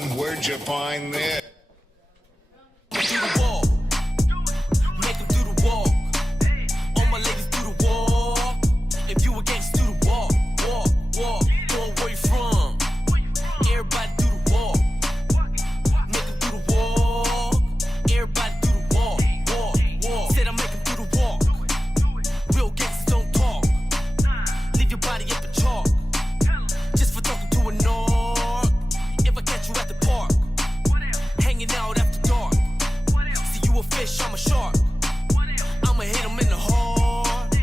son, where'd you find this? Do the wall. Make them do the wall. All my ladies do the wall. If you against, do the wall. Walk. Go where you from. Everybody do the wall. Make them do the wall. Everybody do the wall. Said I make them do the walk. Real gangsters don't talk. Leave your body up in chalk. Just for talking to a narc. If I catch you at the park, hanging out after dark. See you a fish, I'm a shark. I'ma hit him in the heart.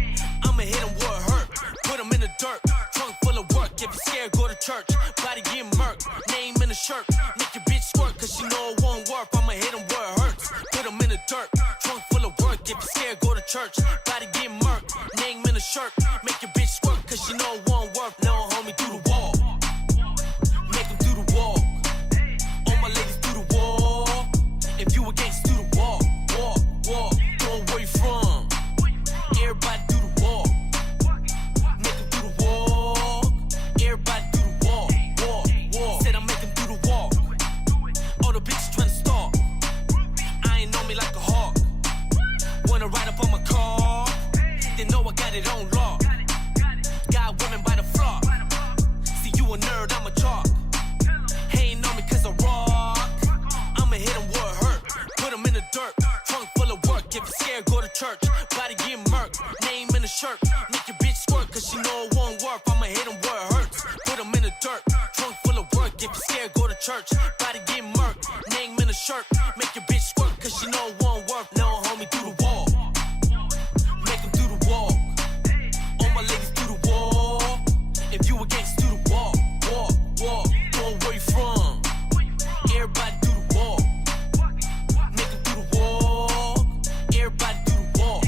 I'ma hit him where it hurt. Put him in the dirt. Trunk full of work. If you're scared, go to church. Body get murked. Name in the shirt. Make your bitch squirt, cause she know it won't work. I'ma hit him where it hurts. Put him in the dirt. Trunk full of work. If you're scared, go to church. Body get murked. Name in the shirt. Make your bitch squirt, cause she know it won't work. Now, homie, do the wall. Make him do the wall. All my ladies do the wall. If you against, do the wall. Go where you from. Everybody do the wall. Make him do the wall. Everybody do the wall. Said I make him do the wall. All the bitches tryna stalk. I ain't know me like a hawk. Wanna ride up on my car. They know I got it on lock. Got women by the flock. See you a nerd, I'm a chalk. Hating on me cause I rock. I'ma hit him where it hurt. Put him in the dirt. Trunk full of work. If you're scared, go to church. Body get murked. Name in the shirt. Make your bitch squirt cause she know it won't work. I'ma hit him where it hurts. Put him in the dirt. Trunk full of work. If you're scared, go to church. Body get murked. Name in the shirt. Make your bitch squirt cause she know it won't work. Now, homie, do the wall. Make him do the wall. All my ladies do the wall. If you against, do the wall. Go where you from. Everybody do the wall. Make him do the wall. Everybody do the wall.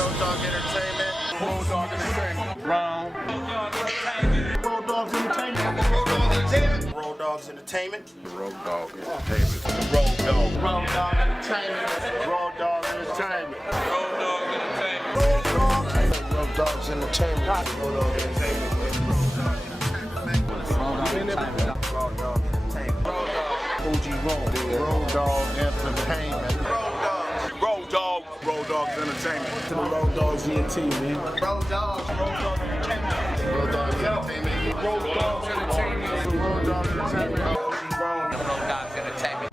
Rowdoggs Entertainment. Rowdoggs Entertainment. Rowdoggs Entertainment. Rowdoggs Entertainment. Rowdoggs Entertainment. Rowdoggs Entertainment. Rowdoggs Entertainment. Rowdoggs Entertainment. Rowdoggs Entertainment. Rowdoggs Entertainment. Rowdoggs Entertainment. To the Rowdoggs ENT, man. Rowdoggs Entertainment. Rowdoggs Entertainment. Rowdoggs Entertainment. Rowdoggs Entertainment. Rowdoggs Entertainment.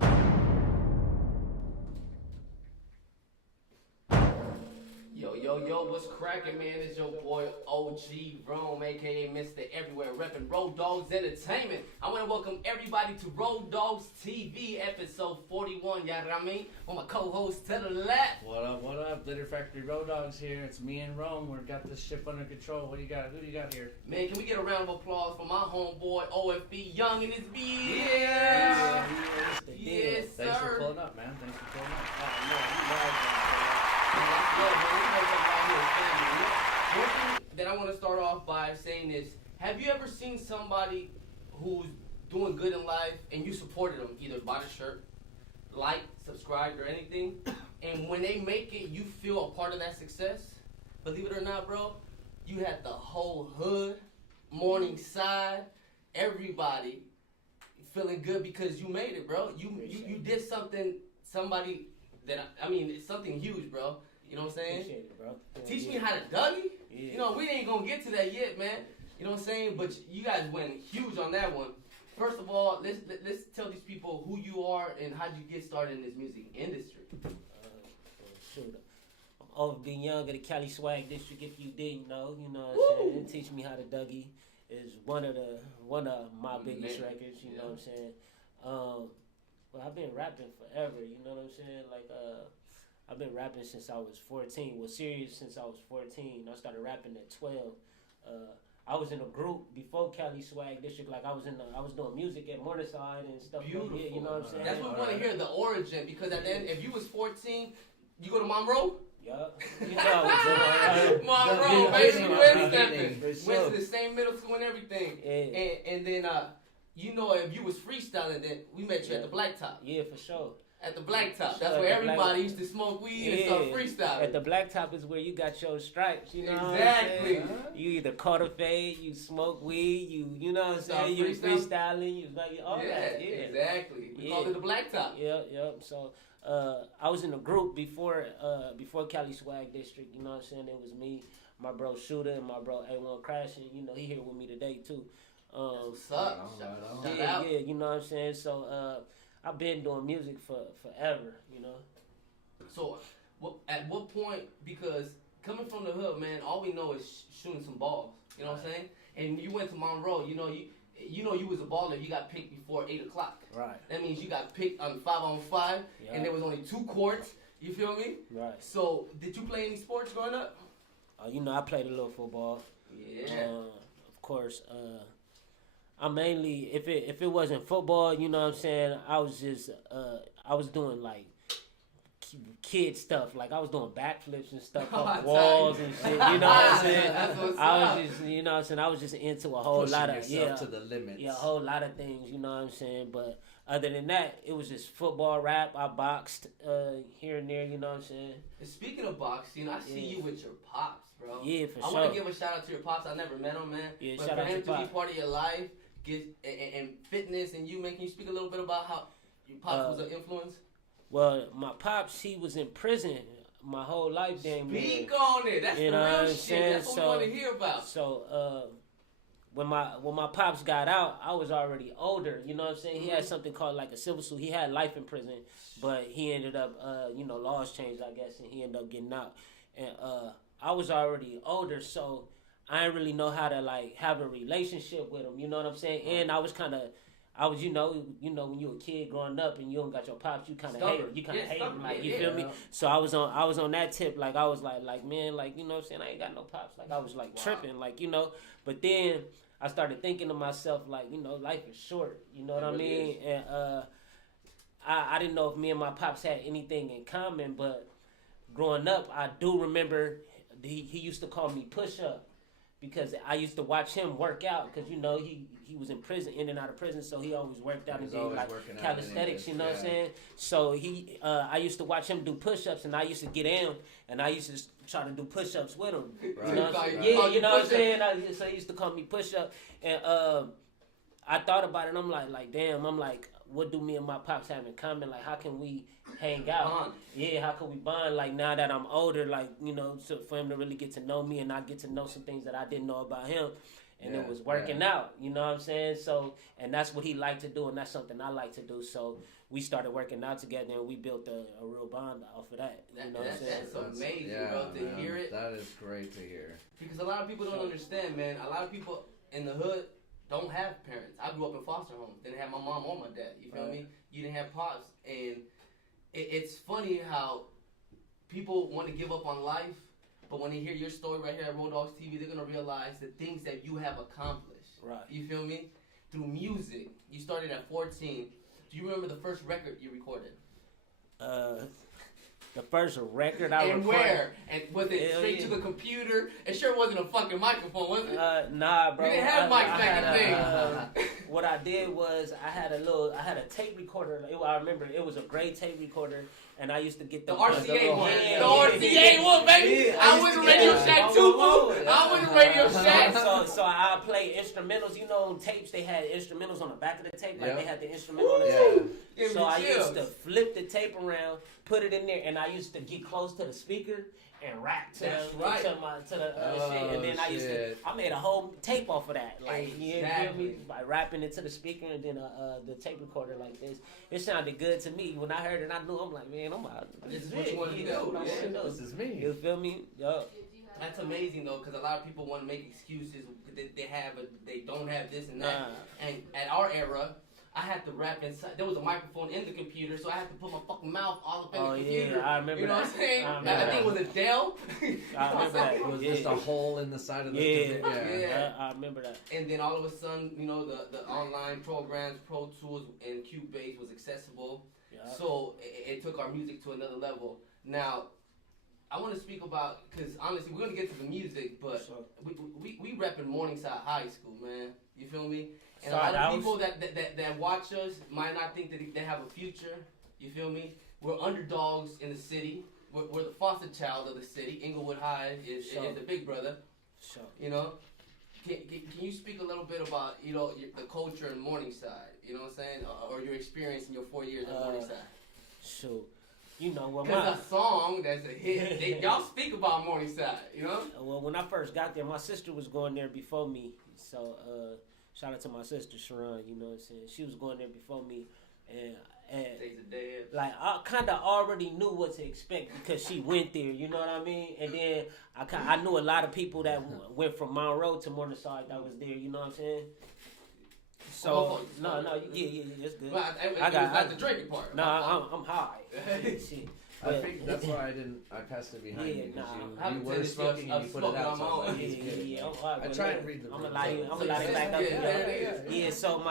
Yo, what's cracking, man? It's your boy OG Rome, aka Mr. Everywhere, repping Rowdoggs Entertainment. I want to welcome everybody to Rowdoggs TV, episode 41. You know what I mean? On my co-host to the left. What up? Glitter Factory Rowdoggs here. It's me and Rome. We've got this ship under control. What do you got? Who do you got here? Man, can we get a round of applause for my homeboy OFB, Young in his beat? Yeah. Yes, Thanks for sir. pulling up, man. Thanks for pulling up. One thing that I want to start off by saying is, have you ever seen somebody who's doing good in life and you supported them, either bought a shirt, liked, subscribed, or anything, and when they make it, you feel a part of that success? Believe it or not, bro, you had the whole hood, Morningside, everybody feeling good because you made it, bro. You did something, somebody that, I mean, it's something huge, bro. You know what I'm saying? Appreciate it, bro. Teach me how to Dougie. Yeah. You know, we ain't gonna get to that yet, man. You know what I'm saying? But you guys went huge on that one. First of all, let's tell these people who you are and how'd you get started in this music industry. Shoot, I'm OFB Young of the Cali Swag District. If you didn't know, you know what I'm saying. Teach Me How to Dougie is one of my biggest records. You know what I'm saying. Well, I've been rapping forever. You know what I'm saying. Like I've been rapping since I was 14. Well, serious since I was 14. I started rapping at 12. I was in a group before Cali Swag District. Like I was doing music at Morningside and stuff. Beautiful. Like that. You know what I'm saying? That's what we want to hear, the origin. Because at the end, if you was 14, you go to Monroe. Yup. You know what's Monroe, baby, West stepping. Went to the same middle school and everything. And then you know, if you was freestyling, then we met you at the Blacktop. Yeah, for sure. At the Blacktop. That's At where the everybody used to smoke weed and start freestyling. At the Blacktop is where you got your stripes, you know Exactly. what I'm saying? You either cultivate, you smoke weed, you know what I'm saying? You freestyling, you like all that. Yeah, exactly. We called it the Blacktop. Yeah. So I was in a group before Cali Swag District, you know what I'm saying? It was me, my bro Shooter, and my bro A1 Crashing. You know, he here with me today too. What's up? Shout out. Yeah, you know what I'm saying? So I've been doing music for forever, you know. So, at what point, because coming from the hood, man, all we know is shooting some balls, you know what I'm saying? And you went to Monroe, you know you was a baller if you got picked before 8 o'clock. Right. That means you got picked on 5-on-5, and there was only 2 courts, you feel me? Right. So, did you play any sports growing up? You know, I played a little football. Yeah. Of course, I mainly, if it wasn't football, you know what I'm saying, I was just, I was doing like kid stuff. Like I was doing backflips and stuff off walls and shit, you know what I'm saying? I was just, you know what I'm saying, I was just into a whole lot of, to the limits. Yeah, a whole lot of things, you know what I'm saying? But other than that, it was just football, rap. I boxed here and there, you know what I'm saying? And speaking of boxing, I see you with your pops, bro. Yeah, for sure. I want to give a shout out to your pops. I never met him, man. Yeah, but shout for out him to to be part of your life, and fitness, and you, man, can you speak a little bit about how your pops was an influence? Well, my pops, he was in prison my whole life, damn near. Speak on it. That's the real shit. That's what we want to hear about. So, when my pops got out, I was already older. You know what I'm saying? He had something called like a civil suit. He had life in prison, but he ended up, laws changed, I guess, and he ended up getting out. And I was already older, so I didn't really know how to like have a relationship with him. You know what I'm saying? And I was, you know, when you a kid growing up and you don't got your pops, you kind of hate him. You kind of hate him, like, you feel me? So I was on that tip, like I was like man, like, you know what I'm saying? I ain't got no pops. Like I was like tripping, like, you know. But then I started thinking to myself, like, you know, life is short. You know what I mean? And I didn't know if me and my pops had anything in common, but growing up, I do remember he used to call me Push Up. Because I used to watch him work out, because, you know, he was in prison, in and out of prison, so he always worked out and did like calisthenics, you know what I'm saying? So I used to watch him do push-ups, and I used to get in, and I used to try to do push-ups with him. Right. You know what I'm saying? Yeah, you know what I'm saying? So he used to call me Push-Up, and I thought about it, and I'm like, damn, what do me and my pops have in common? Like, how can we hang out? Bond. Yeah, how can we bond? Like, now that I'm older, like, you know, so for him to really get to know me and I get to know some things that I didn't know about him. And it was working out, you know what I'm saying? So, and that's what he liked to do, and that's something I like to do. So we started working out together, and we built a real bond off of that. You know what I'm saying? That's amazing, bro, to hear it. That is great to hear. Because a lot of people don't understand, man. A lot of people in the hood don't have parents. I grew up in foster homes. Didn't have my mom or my dad. You feel me? You didn't have pops. And it's funny how people want to give up on life, but when they hear your story right here at Rowdoggs TV, they're going to realize the things that you have accomplished. Right. You feel me? Through music. You started at 14. Do you remember the first record you recorded? The first record I recorded. And where? And was it straight to the computer? It sure wasn't a fucking microphone, was it? Nah, bro. We didn't have mics back in the day. What I did was I had a tape recorder. I remember it was a gray tape recorder, and I used to get the RCA one. Yeah, the RCA one, baby. Yeah, I was in Radio Shack too, boo. I was in Radio Shack. So I played instrumentals. You know, tapes, they had instrumentals on the back of the tape, like they had the instrumental on the tape. So I used to flip the tape around, put it in there, and I used to get close to the speaker and rap to the shit. And then I made a whole tape off of that. Like, you feel me? By rapping it to the speaker and then the tape recorder like this. It sounded good to me. When I heard it, I knew, I'm like, man, this is what you want to do. This is me. You feel me? Yo. That's amazing though, because a lot of people want to make excuses. They don't have this and that. And at our era, I had to rap inside. There was a microphone in the computer, so I had to put my fucking mouth all up in the computer. I remember you know that. what I'm saying? I think it was a Dell. I remember that. It was just a hole in the side of the computer. I remember that. And then all of a sudden, you know, the online programs, Pro Tools and Cubase was accessible. Yeah. So it took our music to another level. Now, I want to speak about, because honestly, we're going to get to the music, but we repping Morningside High School, man. You feel me? And a lot of people that watch us might not think that they have a future. You feel me? We're underdogs in the city. We're the foster child of the city. Inglewood High is the big brother. Sure. You know? Can you speak a little bit about, you know, the culture in Morningside? You know what I'm saying? Or your experience in your 4 years at Morningside? Sure. You know, well, because a song that's a hit, y'all speak about Morningside, you know? Well, when I first got there, my sister was going there before me. So, shout out to my sister, Sharon, you know what I'm saying? She was going there before me. And Dazer Dabs. like, I kind of already knew what to expect because she went there, you know what I mean? And then I knew a lot of people that went from Monroe to Morningside that was there, you know what I'm saying? So, no, yeah, that's good. Well, I got the drinking part. No, I'm high. Shit. I think that's why I passed it behind you. You were smoking and you put it out. So I try and read the room. I'm gonna light it back up. Yeah, so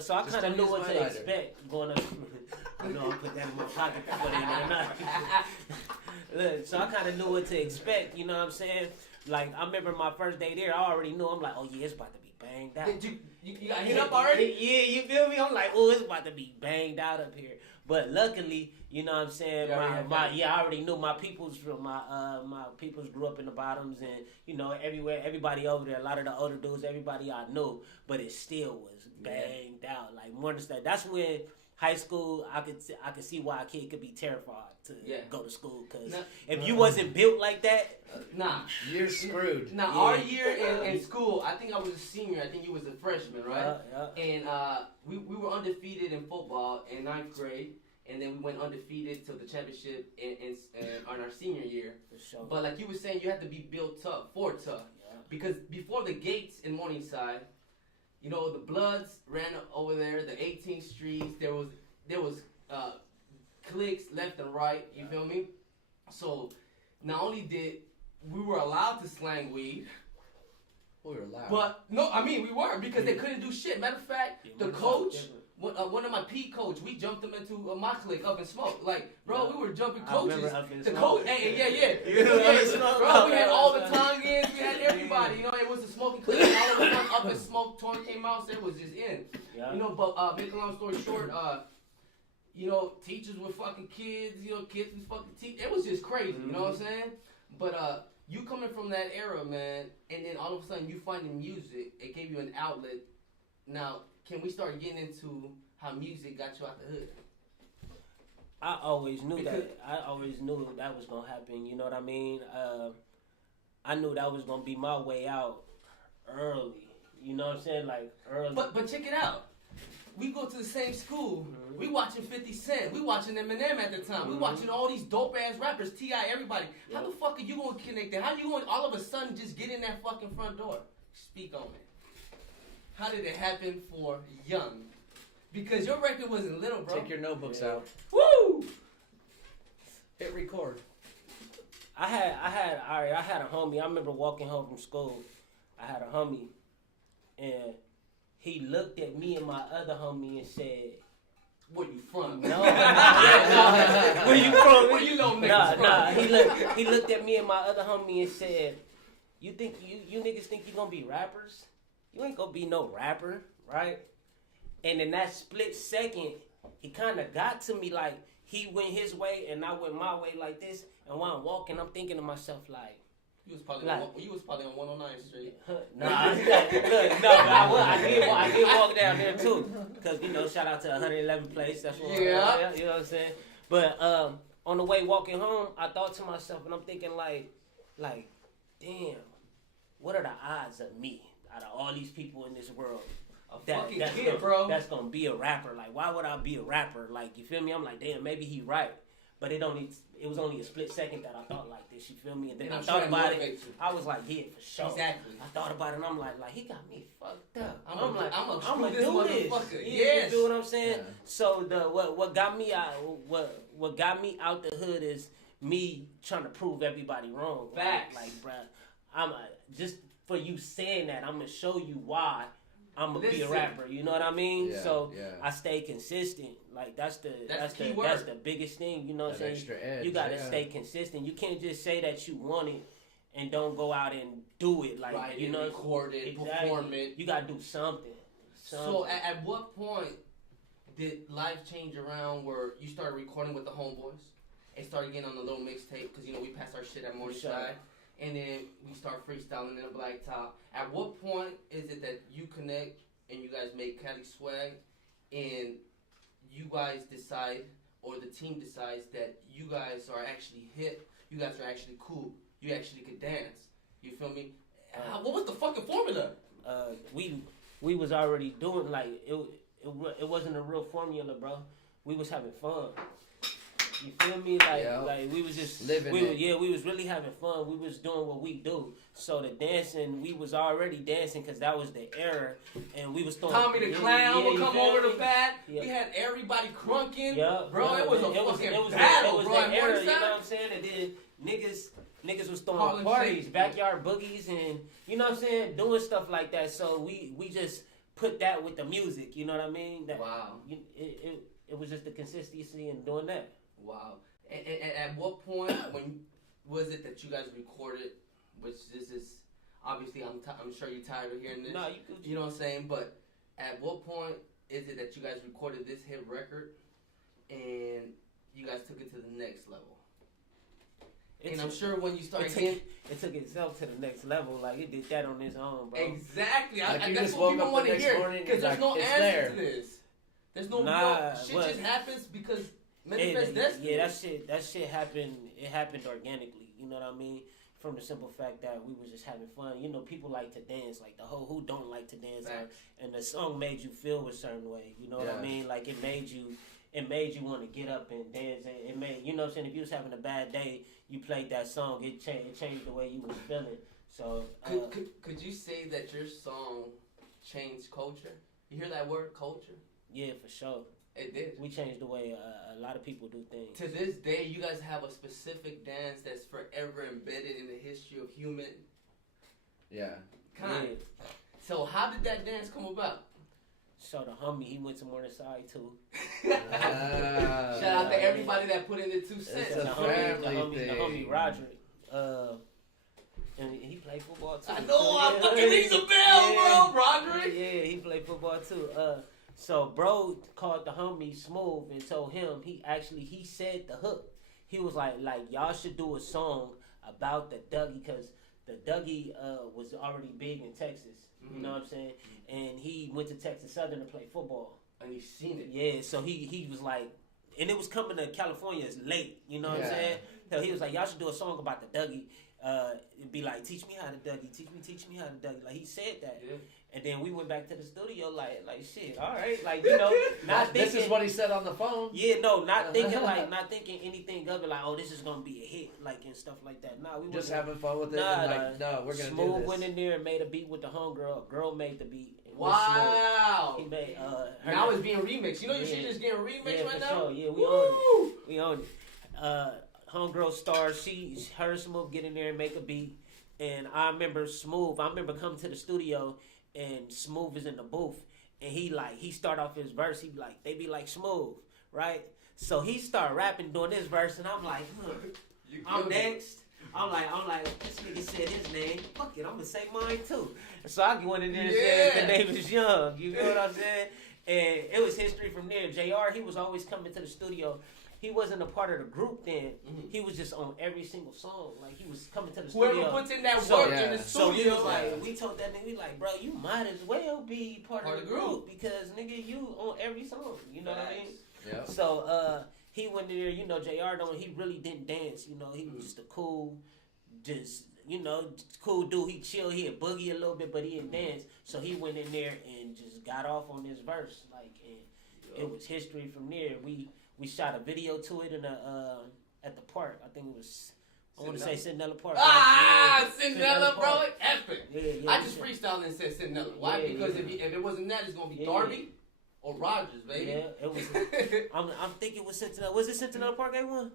so I kind of knew what to expect going up. I know I put that in my pocket to put it in there. Look, so I kind of knew what to expect, you know what I'm saying? Like, I remember my first day there, I already knew. I'm like, oh yeah, it's about to be banged out. You got hit up already? Yeah, you feel me? I'm like, oh, it's about to be banged out up here. But luckily, you know what I'm saying, I already knew my peoples from my peoples grew up in the bottoms, and you know, everybody over there, a lot of the older dudes, everybody I knew, but it still was banged out. Like Morningside, that's when high school, I could see why a kid could be terrified to go to school, because if you wasn't built like that, you're screwed. Now, our year in school, I think I was a senior. I think you was a freshman, right? And we were undefeated in football in 9th grade, and then we went undefeated to the championship in our senior year. For sure. But like you were saying, you had to be built tough, because before the gates in Morningside, you know, the Bloods ran over there, the 18th streets. There was cliques left and right. You feel me? So not only did we were allowed to slang weed. We were allowed. But no, I mean we were, because they couldn't do shit. Matter of fact, the coach, one of my P coach, we jumped him into my clique up in smoke. Like, bro, we were jumping coaches. The coach, bro, we had all the Tongans, we had everybody. You know, it was a smoking clique. All of a sudden, up in smoke, Torn came out, so it was just in. Yeah. You know, but make a long story short, you know, teachers were fucking kids. You know, kids was fucking teachers. It was just crazy. You know what I'm saying? But you coming from that era, man, and then all of a sudden you finding music, it gave you an outlet. Now, can we start getting into how music got you out the hood? I always knew that. I always knew that was gonna happen. You know what I mean? I knew that was gonna be my way out early. You know what I'm saying? Like early. But check it out. We go to the same school. Mm-hmm. We watching 50 Cent. We watching Eminem at the time. Mm-hmm. We watching all these dope ass rappers, T.I., everybody. Yeah. How the fuck are you gonna connect that? How you gonna all of a sudden just get in that fucking front door? Speak on it. How did it happen for Young? Because your record wasn't little, bro. Take your notebooks out. Woo! Hit record. I had a homie. I remember walking home from school. I had a homie, and he looked at me and my other homie and said, "Where you from?" No. Where you from? Where you know niggas from? Nah. He looked at me and my other homie and said, "You think you niggas think you gonna be rappers? You ain't gonna be no rapper, right?" And in that split second, he kind of got to me, like he went his way and I went my way like this. And while I'm walking, I'm thinking to myself like, you was probably on 109th Street. Nah, look, no, I did walk down there too, cause you know, shout out to 111 place. That's what you know what I'm saying. But on the way walking home, I thought to myself, and I'm thinking like, damn, what are the odds of me out of all these people in this world? That's gonna be a rapper. Like, why would I be a rapper? Like, you feel me? I'm like, damn, maybe he right. But it was only a split second that I thought like this, you feel me? And then I thought about it. I was like, yeah, for sure. Exactly. I thought about it and I'm like, he got me fucked up. I'm gonna do this. Yes. You do what I'm saying? Yeah. So what got me out the hood is me trying to prove everybody wrong. Facts. Like, bruh, just for you saying that, I'm gonna show you why I'm gonna be a rapper. You know what I mean? Yeah, so I stay consistent. Like that's the biggest thing. You know what I'm saying? Extra edge, you gotta stay consistent. You can't just say that you want it and don't go out and do it. Like you know, record it, perform it. You gotta do something. So at what point did life change around where you started recording with the homeboys and started getting on the little mixtape? Because, you know, we passed our shit at Morningside. And then we start freestyling in a blacktop. At what point is it that you connect and you guys make Cali Swag and you guys decide, or the team decides, that you guys are actually hip, you guys are actually cool, you actually could dance? You feel me? What was the fucking formula? We was already doing, like, it wasn't a real formula, bro. We was having fun. You feel me? Like we was just living. We was really having fun. We was doing what we do. So the dancing, we was already dancing because that was the era, and we was throwing. Tommy the Clown would come over the bat. Yeah. We had everybody crunking. Bro, it was a fucking battle, bro. That era, you know what I'm saying? And then niggas was throwing Harlem parties, Shake, backyard boogies, and you know what I'm saying, doing stuff like that. So we just put that with the music. You know what I mean? Wow. It was just the consistency in doing that. Wow. And at what point, when was it that you guys recorded, which this is, obviously I'm sure you're tired of hearing this. No, you know what I'm saying? But at what point is it that you guys recorded this hit record and you guys took it to the next level? And I'm sure when you started it took itself to the next level. Like, it did that on its own, bro. Exactly. That's what people want to hear. Because there's no answer to this. There's no shit just happens because manifest destiny. Yeah, that shit happened. It happened organically. You know what I mean? From the simple fact that we was just having fun. You know, people like to dance. Like, who don't like to dance? And the song made you feel a certain way. You know what I mean? Like, it made you want to get up and dance. And it made, you know what I'm saying, if you was having a bad day, you played that song, it changed the way you was feeling. So could you say that your song changed culture? You hear that word, culture? Yeah, for sure. It did. We changed the way a lot of people do things. To this day, you guys have a specific dance that's forever embedded in the history of human. Yeah. Kind. Yeah. So how did that dance come about? So the homie, he went to Morningside too. Shout out to everybody that put in their 2 cents. The homie Roderick. And he played football too. I know, I'm fucking ring the bell, bro, Roderick. Yeah, he played football too. So bro called the homie Smooth and told him he said the hook. He was like y'all should do a song about the Dougie, because the Dougie was already big in Texas. You know what I'm saying? And he went to Texas Southern to play football. And he seen it. Yeah, so he was like, and it was coming to California late. You know what I'm saying? So he was like, y'all should do a song about the Dougie. It'd be like, teach me how to Dougie, teach me how to Dougie. Like, he said that. Yeah. And then we went back to the studio like shit, all right, like, you know, not thinking. This is what he said on the phone. Yeah, no, not thinking anything of it, like, oh, this is gonna be a hit, like, and stuff like that. Nah, we just having fun with it. And like, no, we're gonna Smooth do this. went in there and made a beat with the homegirl. Girl made the beat. Wow. He made now it's being remixed. You know, your shit is getting remixed right now. Sure. Yeah, we own it. We own it. Homegirl star, she heard Smooth get in there and make a beat, and I remember coming to the studio. And Smooth is in the booth, and he start off his verse. They be like Smooth, right? So he start rapping, doing this verse, and I'm like, I'm next. I'm like, this nigga said his name. Fuck it, I'm gonna say mine too. So I went in there and said the name is Young. You know what I'm saying? And it was history from there. JR, he was always coming to the studio. He wasn't a part of the group then. Mm-hmm. He was just on every single song. Like, he was coming to the studio. Whoever puts in that work in the studio. So we told that nigga, we like, bro, you might as well be part of the group because, nigga, you on every song. You know what I mean? Yep. So he went in there, you know, JR he really didn't dance. You know, he was just a cool dude. He chill, he'd boogie a little bit, but he didn't dance. So he went in there and just got off on this verse. Like, and it was history from there. We shot a video to it at the park. I think it was, I want to say Centinela Park. Centinela, bro. Epic. Yeah, I just freestyled and said Centinela. Why? Because if it wasn't that, it's going to be Darby or Rogers, baby. Yeah, it was. I'm thinking it was Centinela. Was it Centinela Park A1?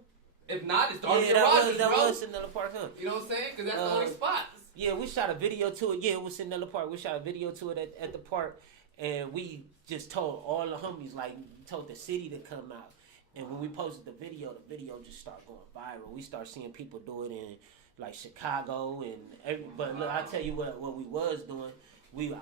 If not, it's Darby or Rogers, that was Centinela Park, huh? You know what I'm saying? Because that's the only spots. Yeah, we shot a video to it. Yeah, it was Centinela Park. We shot a video to it at the park. And we just told all the homies, like, told the city to come out. And when we posted the video just started going viral. We started seeing people do it in like Chicago but look, I tell you what we was doing.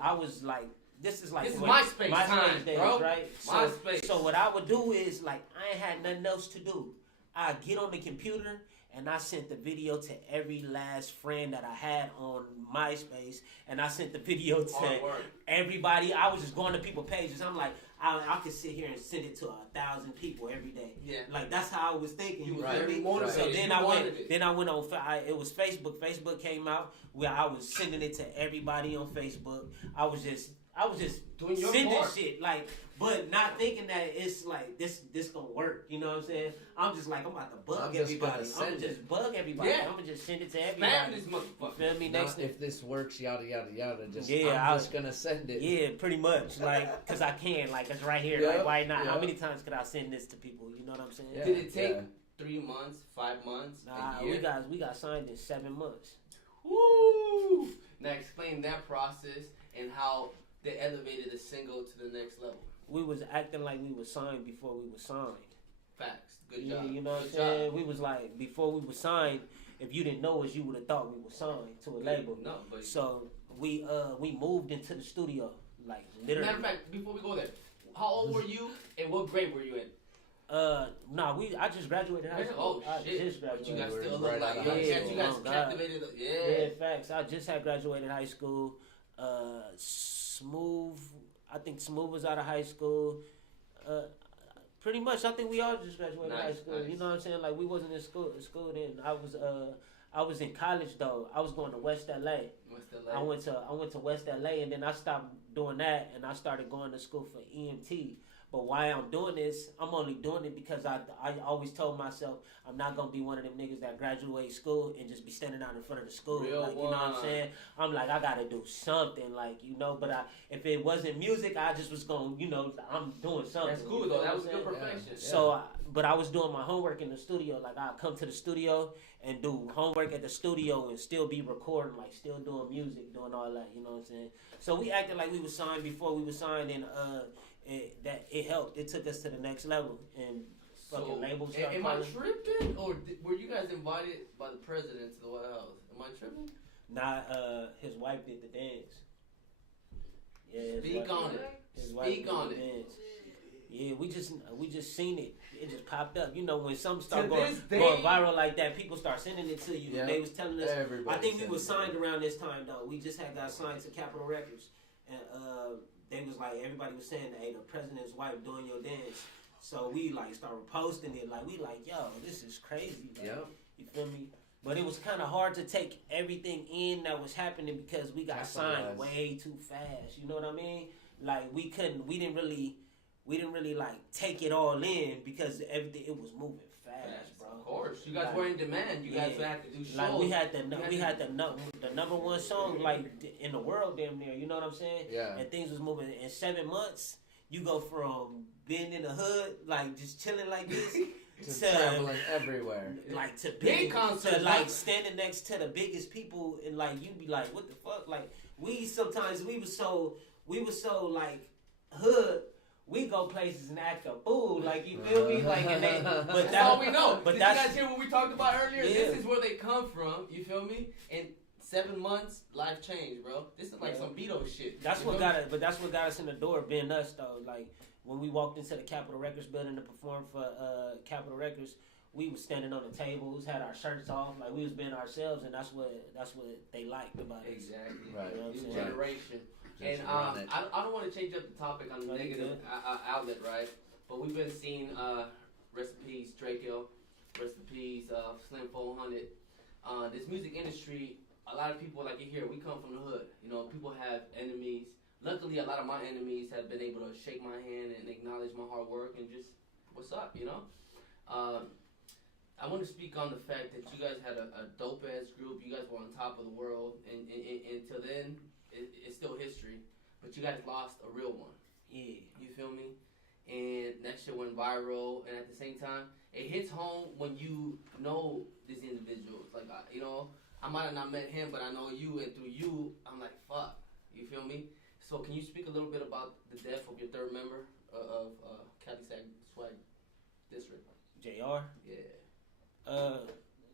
I was like this is like this is MySpace time, days, bro. right? MySpace. So what I would do is like I ain't had nothing else to do. I get on the computer and I sent the video to every last friend that I had on MySpace, and I sent the video to everybody. I was just going to people's pages. I'm like, I could sit here and send it to 1,000 people every day. Yeah, like that's how I was thinking. You right. So then I went on. It was Facebook. Facebook came out where I was sending it to everybody on Facebook. I was just doing your sending part. shit like. But not thinking that it's like this gonna work, you know what I'm saying? I'm just like I'm about to bug everybody. I'm gonna just bug everybody. Yeah. I'm gonna just send it to everybody. Spam this motherfucker. Feel me? Now, if this works, yada yada yada. I'm just gonna send it. Yeah, pretty much. Like, cause I can. Like, it's right here. Yep, like, why not? yep. How many times could I send this to people? You know what I'm saying? Yeah. Did it take 3 months, 5 months, Nah, a year? we got signed in 7 months. Woo! Now explain that process and how they elevated a single to the next level. We was acting like we were signed before we were signed. Facts. Good Yeah, job. you know what I'm saying? We was like, before we were signed, if you didn't know us, you would have thought we were signed to a label. No, but So we moved into the studio, like literally. matter of fact, before we go there, how old were you and what grade were you in? I just graduated high school. Oh shit! I just But you graduated. guys still Right look like out of young high cats. school. You guys Oh, God. captivated. Yeah, facts. I just had graduated high school. I think Smooth was out of high school. Pretty much, I think we all just graduated high school. Nice. You know what I'm saying? Like we wasn't in school then. I was in college though. I was going to West LA. I went to West LA, and then I stopped doing that, and I started going to school for EMT. But why I'm doing this, I'm only doing it because I always told myself I'm not gonna be one of them niggas that graduate school and just be standing out in front of the school. Real like, you know what I'm saying? I'm like, I gotta do something, like, you know. But if it wasn't music, I just was gonna, you know, I'm doing something. That's cool though. That was good perfection. Yeah. So, but I was doing my homework in the studio. Like I come to the studio and do homework at the studio and still be recording, like still doing music, doing all that. You know what I'm saying? So we acted like we were signed before we were signed, and it helped. It took us to the next level, and fucking labels. Am I tripping, or were you guys invited by the president to the White House? Am I tripping? Nah, his wife did the dance. Yeah, Speak on it. Speak on it. Yeah, we just seen it. It just popped up. You know, when something start To going this day- viral like that, people start sending it to you. Yeah. They was telling us. Everybody I think we sends was it. signed around this time though. We just had got signed to Capitol Records, and they was like everybody was saying, "Hey, the president's wife doing your dance." So we like started posting it. Like we like, yo, this is crazy. Like, Yep. You feel me? But it was kind of hard to take everything in that was happening because we got signed way too fast. You know what I mean? Like we didn't really like take it all in because everything it was moving fast, bro. Of course, you guys Like, were in demand. You guys yeah. had to do shows. Like we had the number one song like in the world damn near. You know what I'm saying? Yeah. And things was moving in 7 months. You go from being in the hood, like just chilling like this, to traveling everywhere. like to Big concerts, to like like- standing next to the biggest people, and like you be like, what the fuck? Like we was so like hood. We go places and act a fool, like you feel me, like and they. But That's all we know. But Did you guys hear what we talked about earlier? Yeah. This is where they come from. You feel me? In 7 months, life changed, bro. This is like some Beto shit. That's You what feel got me? it. But that's what got us in the door, being us though. Like when we walked into the Capitol Records building to perform for Capitol Records, we was standing on the tables, had our shirts off, like we was being ourselves, and that's what they liked about us. Exactly. Right. You know what I'm New saying? generation. Just And run it. I don't want to change up the topic on the No, you negative outlet, right? But we've been seeing recipes, Draco, recipes, Slim 400. This music industry, a lot of people, like you hear, we come from the hood. You know, people have enemies. Luckily, a lot of my enemies have been able to shake my hand and acknowledge my hard work and just, what's up, you know? I want to speak on the fact that you guys had a dope-ass group. You guys were on top of the world. And until then, it's still history. But you guys lost a real one. Yeah. You feel me? And that shit went viral. And at the same time, it hits home when you know these individuals. Like, you know, I might have not met him, but I know you. And through you, I'm like, fuck. You feel me? So can you speak a little bit about the death of your third member of Cali Swag District? JR. Yeah.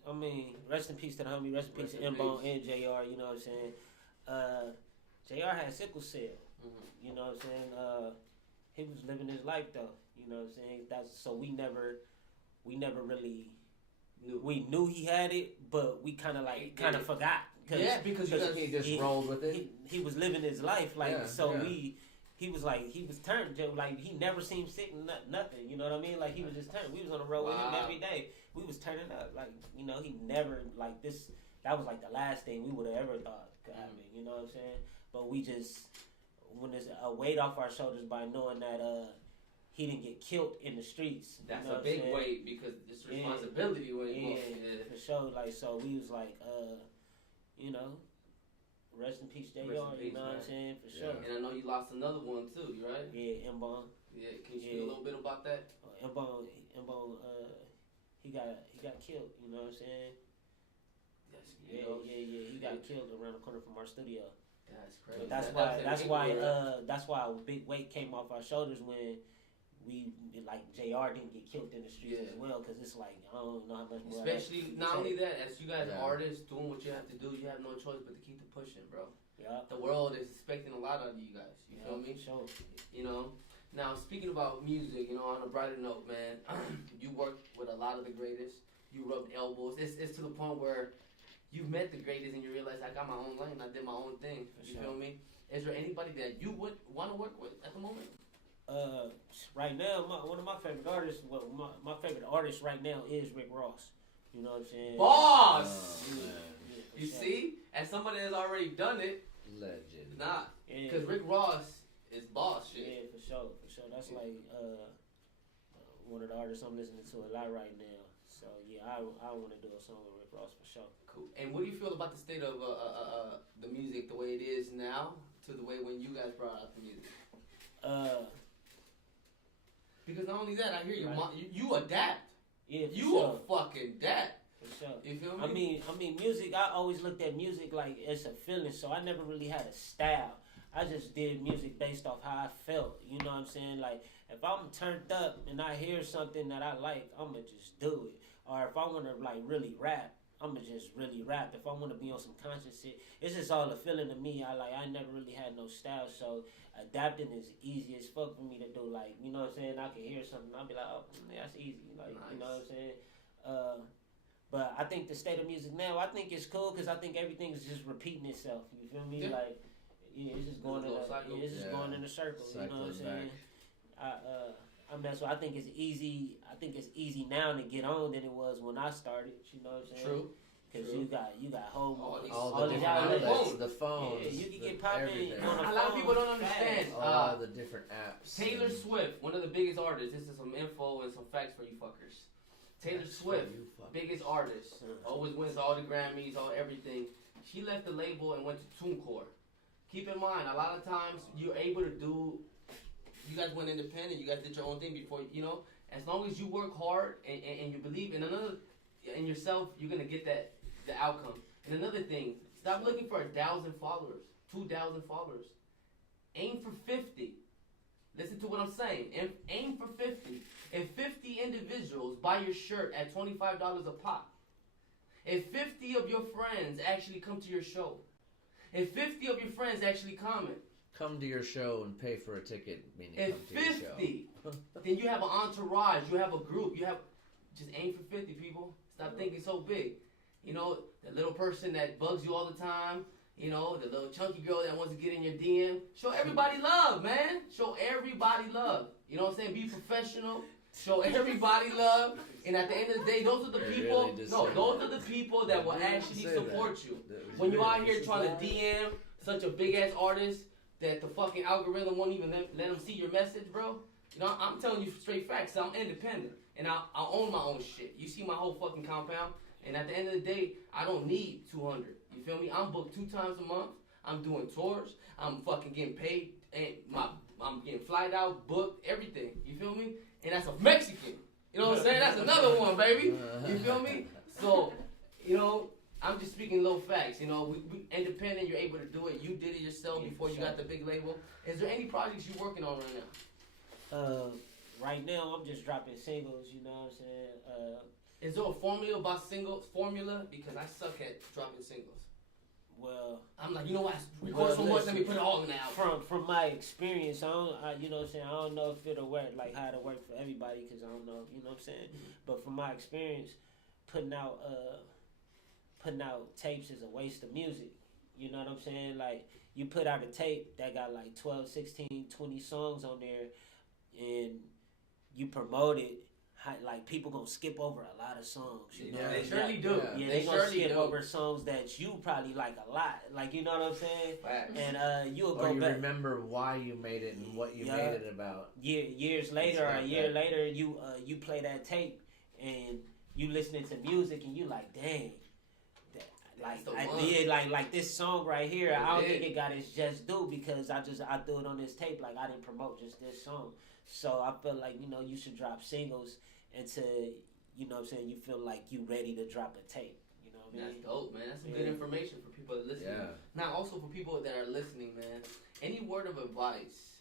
I mean, rest in peace to the homie. Rest in peace to M-Bone and JR. You know what I'm saying? JR had sickle cell. You know what I'm saying? He was living his life though. You know what I'm saying? That's so we never really knew. We knew he had it, but we kind of forgot. Because he just rolled with it. He was living his life he was like, he was turned, like, he never seemed sick, nothing, you know what I mean? Like, he was just turned. We was on the road with him every day. We was turning up. Like, you know, he never, like, that was, like, the last thing we would have ever thought could happen, you know what I'm saying? But we just, when there's a weight off our shoulders by knowing that he didn't get killed in the streets. That's you know a big weight because it's responsibility when you for sure. Like, so we was like, you know, rest in peace, JR, you know what I'm saying? For sure. And I know you lost another one too, right? Yeah, M-Bone. Yeah, can you speak a little bit about that? M-Bone, he got killed, you know what I'm saying? Yeah, he got killed around the corner from our studio. That's crazy. That's why a big weight came off our shoulders when we, like, JR didn't get killed in the streets as well, because it's like, I don't know how much more. Especially, not only that, as you guys artists doing what you have to do, you have no choice but to keep the pushing, bro. Yeah. The world is expecting a lot out of you guys. You feel me? Sure. You know? Now, speaking about music, you know, on a brighter note, man, you worked with a lot of the greatest. You rubbed elbows. It's to the point where you've met the greatest and you realize, I got my own lane. I did my own thing. You feel me? Is there anybody that you would want to work with at the moment? Right now, one of my favorite artists, my favorite artist right now is Rick Ross. You know what I'm saying? Boss! Yeah, you see? As somebody that's already done it. Legend. Nah. Because Rick Ross is boss shit. Yeah, for sure. That's like one of the artists I'm listening to a lot right now. So yeah, I want to do a song with Rick Ross for sure. Cool. And what do you feel about the state of the music, the way it is now, to the way when you guys brought out the music? Because not only that, I hear you adapt. Yeah, you a fucking adapt. For sure. You feel me? I mean, music. I always looked at music like it's a feeling. So I never really had a style. I just did music based off how I felt. You know what I'm saying? Like, if I'm turned up and I hear something that I like, I'ma just do it. Or if I want to like really rap, I'ma just really rap. If I want to be on some conscious shit, it's just all a feeling to me. I never really had no style, so adapting is easy as fuck for me to do. Like, you know what I'm saying? I can hear something, I'll be like, oh, yeah, that's easy. Like, nice. You know what I'm saying? But I think the state of music now, I think it's cool because I think everything is just repeating itself. You feel me? Yeah. Like, it's just going going in a circle. You know what I'm saying? I think it's easy. I think it's easy now to get on than it was when I started. You know what I'm saying? True. Because you got all the different outlets, the phones. Yeah, you can get popping. A lot of people don't understand. All the different apps. Taylor Swift, one of the biggest artists. This is some info and some facts for you fuckers. Taylor Swift, biggest artist, always wins all the Grammys, all everything. She left the label and went to TuneCore. Keep in mind, a lot of times you're able to do. You guys went independent. You guys did your own thing before. You know, as long as you work hard and you believe in yourself, you're gonna get the outcome. And another thing, stop looking for 1,000 followers, 2,000 followers. Aim for 50. Listen to what I'm saying. Aim for 50. If 50 individuals buy your shirt at $25 a pop, if 50 of your friends actually come to your show, if 50 of your friends actually comment, come to your show and pay for a ticket, meaning if come to your show. 50, then you have an entourage, you have a group, just aim for 50, people. Stop thinking so big. You know, the little person that bugs you all the time, you know, the little chunky girl that wants to get in your DM. Show everybody love, man. Show everybody love. You know what I'm saying? Be professional. Show everybody love. And at the end of the day, those are the people. Those are the people that will actually support you. When you're out here trying to DM such a big ass artist that the fucking algorithm won't even let them see your message, bro. You know, I'm telling you straight facts. I'm independent and I own my own shit. You see my whole fucking compound. And at the end of the day, I don't need 200. You feel me? I'm booked 2 times a month. I'm doing tours. I'm fucking getting paid. And I'm getting flight out, booked, everything. You feel me? And that's a Mexican. You know what I'm saying? That's another one, baby. You feel me? So, you know, I'm just speaking little facts. You know, we independent. You're able to do it. You did it yourself before you got the big label. Is there any projects you're working on right now? Right now, I'm just dropping singles. You know what I'm saying? Is there a formula about singles? Formula? Because I suck at dropping singles. Well, I'm like, you know what? I record so much, let me put it all in the album. From my experience, you know what I'm saying, I don't know if it'll work, like how it'll work for everybody, because I don't know, you know what I'm saying? But from my experience, putting out tapes is a waste of music. You know what I'm saying? Like, you put out a tape that got like 12, 16, 20 songs on there, and you promote it, like, people gonna skip over a lot of songs. You know? They surely do. Yeah, they gonna skip over songs that you probably like a lot. Like, you know what I'm saying? Facts. And you'll go you back. remember why you made it and what you made it about. Years later, or a year later, you play that tape and you listening to music and you like, dang. Like this song right here, I don't think it got its just due, because I threw it on this tape. Like, I didn't promote just this song. So I feel like, you know, you should drop singles until, you know what I'm saying, you feel like you ready to drop a tape. You know what I mean? That's dope, man. That's some good information for people that are listening. Yeah. Now, also for people that are listening, man, any word of advice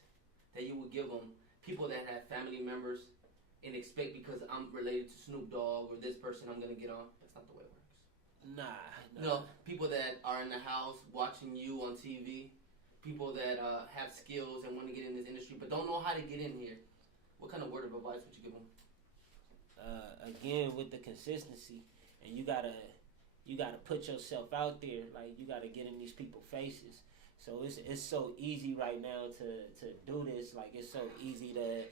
that you would give them, people that have family members and expect because I'm related to Snoop Dogg or this person I'm going to get on, that's not the way it works. Nah. No, people that are in the house watching you on TV, people that have skills and want to get in this industry but don't know how to get in here, what kind of word of advice would you give them? Again, with the consistency, and you gotta put yourself out there. Like, you gotta get in these people's faces. So it's so easy right now to do this. Like, it's so easy to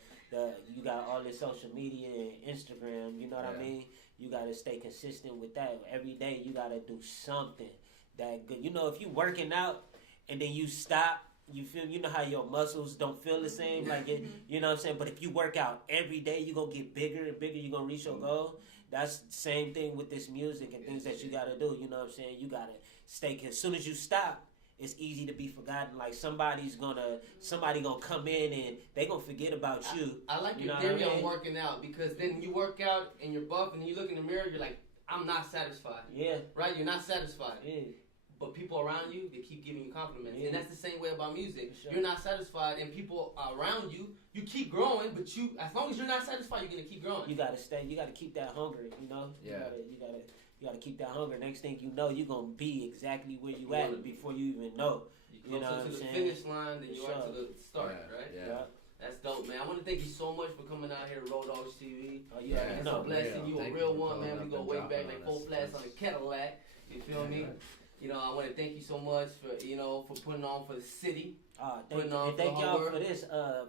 you got all this social media and Instagram. You know what I mean? You gotta stay consistent with that. Every day you gotta do something that good. You know, if you working out and then you stop, you know how your muscles don't feel the same, like it, you know what I'm saying? But if you work out every day, you're going to get bigger and bigger, you're going to reach your goal. That's the same thing with this music and things that you got to do, you know what I'm saying? You got to stay, as soon as you stop, it's easy to be forgotten. Like, somebody gonna come in and they gonna forget about you. I like your theory on working out, because then you work out and you're buff and you look in the mirror, you're like, I'm not satisfied. Yeah. Right? You're not satisfied. Yeah. But people around you, they keep giving you compliments. Yeah. And that's the same way about music. Sure. You're not satisfied, and people around you, you keep growing, but as long as you're not satisfied, you're going to keep growing. You got to keep that hunger, you know? Yeah. You gotta keep that hunger. Next thing you know, you're going to be exactly where you at before you even know. You know what I'm saying? To the finish line than you are to the start, right? Yeah. That's dope, man. I want to thank you so much for coming out here to Rowdoggs TV. Oh, yeah. It's a blessing. You a real one, man. We go way back, like 4 flats on a Cadillac. You feel me? Right. You know, I want to thank you so much for putting on for the city. Thank y'all for this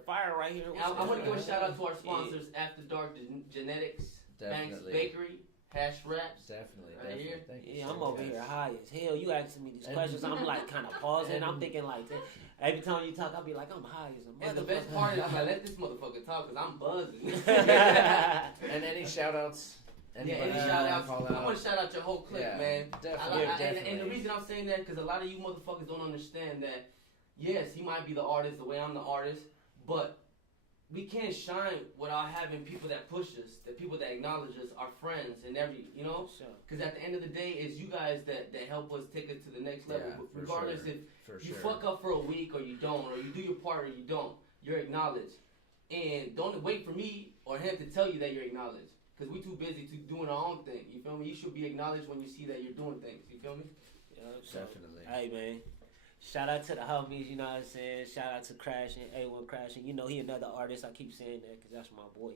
fire right here. I want to give a shout out to our sponsors, After Dark Genetics, Banks Bakery, Hash Wraps. Definitely. Right here. Thank you, Yeah, I'm over here high as hell. You asking me these questions, I'm like kind of pausing. I'm thinking like, every time you talk, I'll be like, I'm high as a motherfucker. And the best part is, I'm like, let this motherfucker talk, because I'm buzzing. And any shout outs? Any shout outs? I want to shout out your whole clique, man. Definitely. And the reason I'm saying that, because a lot of you motherfuckers don't understand that, yes, he might be the artist the way I'm the artist, but we can't shine without having people that push us, the people that acknowledge us, our friends, and you know? Because at the end of the day, it's you guys that help us take it to the next level. Yeah, regardless if you fuck up for a week or you don't, or you do your part or you don't, you're acknowledged. And don't wait for me or him to tell you that you're acknowledged. Because we too busy to doing our own thing. You feel me? You should be acknowledged when you see that you're doing things. You feel me? Yeah, definitely. Hey, man. Shout out to the homies, you know what I'm saying? Shout out to Crashing, A1 Crashing. You know, he another artist. I keep saying that because that's my boy.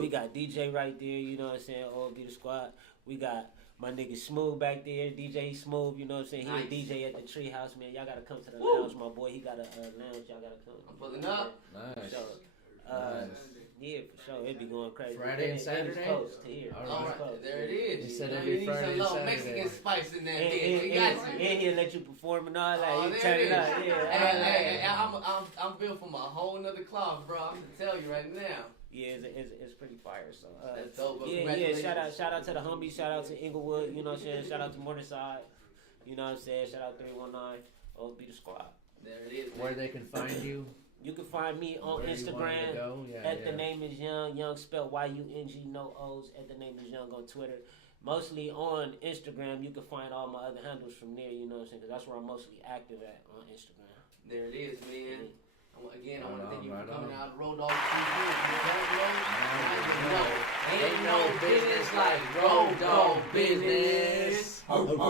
We got DJ right there, you know what I'm saying? OFB the squad. We got my nigga Smooth back there, DJ Smooth, you know what I'm saying? He a DJ at the Treehouse, man. Y'all gotta come to the lounge, my boy. He got a lounge. Y'all gotta come. I'm pulling up. Nice. So, yeah, for sure. It'd be going crazy. Friday and Saturday? Coast to here. All right, there it is. He said you every need Friday some little Mexican spice in that bitch. We got you. And he'll let you perform and all that. Oh, You turn it up. Yeah. Hey, I'm built from a whole nother cloth, bro. I'm gonna tell you right now. Yeah, it's pretty fire. So that's dope. Yeah. Shout out to the homies. Shout out to Inglewood. You know what I'm saying? Shout out to Morningside. You know what I'm saying? Shout out 319. OFB the squad. There it is. Where they can find you. You can find me on Instagram at the name is Young. Young spelled Y-U-N-G, no O's. At the name is Young on Twitter. Mostly on Instagram. You can find all my other handles from there. You know what I'm saying? Because that's where I'm mostly active at on Instagram. There it is, man. Again, I want to thank you for coming out to Rowdoggs TV. If you don't know, ain't no business like Rowdoggs business.